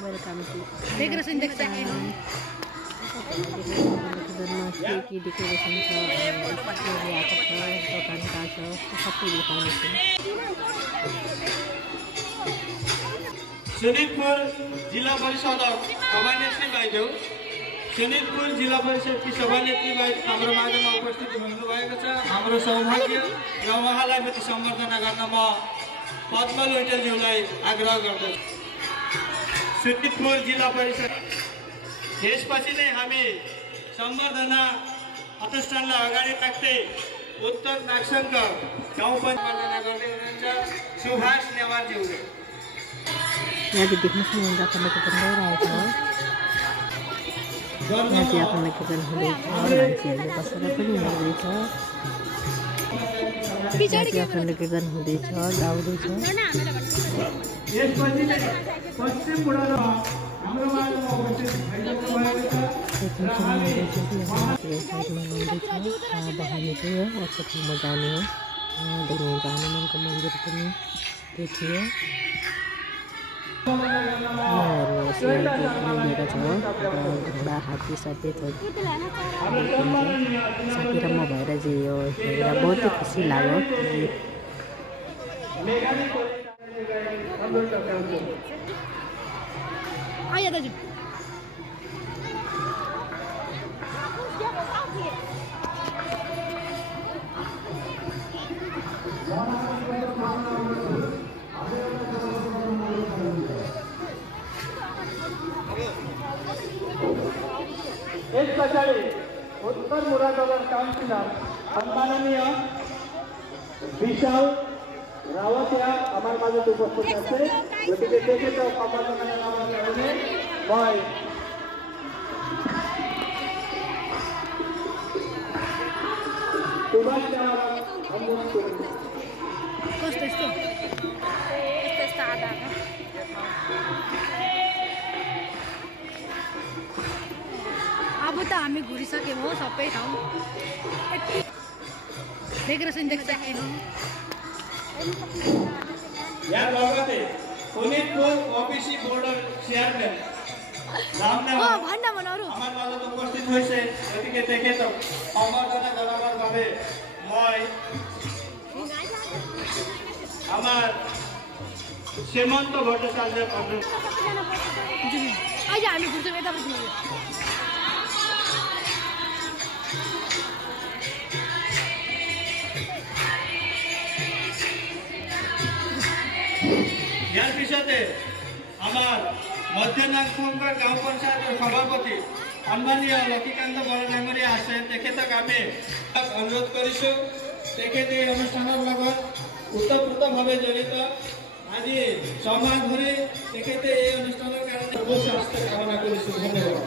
Welcome to Decoration deck sa akin. Ki decoration छ ल्याएको छ दोकानका छ सबै देखाउनेछु शोणितपुर जिल्ला परिषद सभानेत्री भाइदेऊ शोणितपुर जिल्ला परिषदकी सभानेत्री भाइ हाम्रो माझमा उपस्थित हुनुभएको छ। हाम्रो सौभाग्य र उहाँलाई पनि सम्बर्धना गर्न म पद्म लुइटेलज्यूलाई आग्रह गर्दछु। शोणितपुर जिल्ला परिषद त्यसपछि नै हामी सम्बर्धना अनुष्ठानलाई अगाडि राख्दै उत्तर नागसङ्घका गाउँ सम्बर्धना गर्दै हुनुहुन्छ सुभाष नेवारज्यूले। यहाँ चाहिँ देख्न सक्नुहुन्छ आफन्त भइरहेको छ। यहाँ चाहिँ आफन्त किचन हुँदैछ मान्छेहरूले बसेर पनि हेर्दैछ। आफन्त किचन हुँदैछ गाउँदैछ। यसपछि पश्चिम बुढामा हाम्रो माझमा उपस्थित भइसक्नु भएको छ। बहाने चाहिँ हो अर्को ठाउँमा जाने हो देख्नुहुन्छ हनुमानको मन्दिर पनि देखियो। घोडा हात्ती सबै साथी र म भएर चाहिँ यो हेरेर बहुतै खुसी लाग्यो। यस पछाडि उत्तर मुरादाबाद काउन्सिलर सम्माननीय विशाल रावत यहाँ हाम्रो माझ उपस्थित আছে। গতিকে তেখেতক সম্বৰ্ধনা জনাবৰ কাৰণে মই সুভাষ নেওয়ারক অনুৰোধ কৰিছোঁ। कस्तो यस्तो आधा अब त हामी घुरिसक्यौँ हो सबै ठाउँ। डेकोरेसन देख्छ यहाँ लगते शोणितपुर ओबीसी बोर्डर चेयरमैन আমার মাজত উপস্থিত হয়েছে। গতিকে তেখেতক সম্বৰ্ধনা জনাবৰ বাবে মই আমাৰ শ্ৰীমন্ত ভট্টাচাৰ্য हामी घुर्छौँ यतापट्टि। ইয়াৰ পিছতে আমাৰ মধ্য নাগসংঘৰ গাঁও পঞ্চায়তৰ সভাপতি সন্মানীয় লক্ষীকান্ত বৰা ডাঙৰীয়া আছে। তেখেতক আমি অনুৰোধ কৰিছোঁ তেখেতে এই অনুষ্ঠানৰ লগত ওতঃপ্ৰোতভাৱে জড়িত। আজি ছমাহ ধৰি তেখেতে এই অনুষ্ঠানৰ কাৰণে সৰ্বোচ্চ স্বাস্থ্য কামনা কৰিছোঁ। ধন্যবাদ।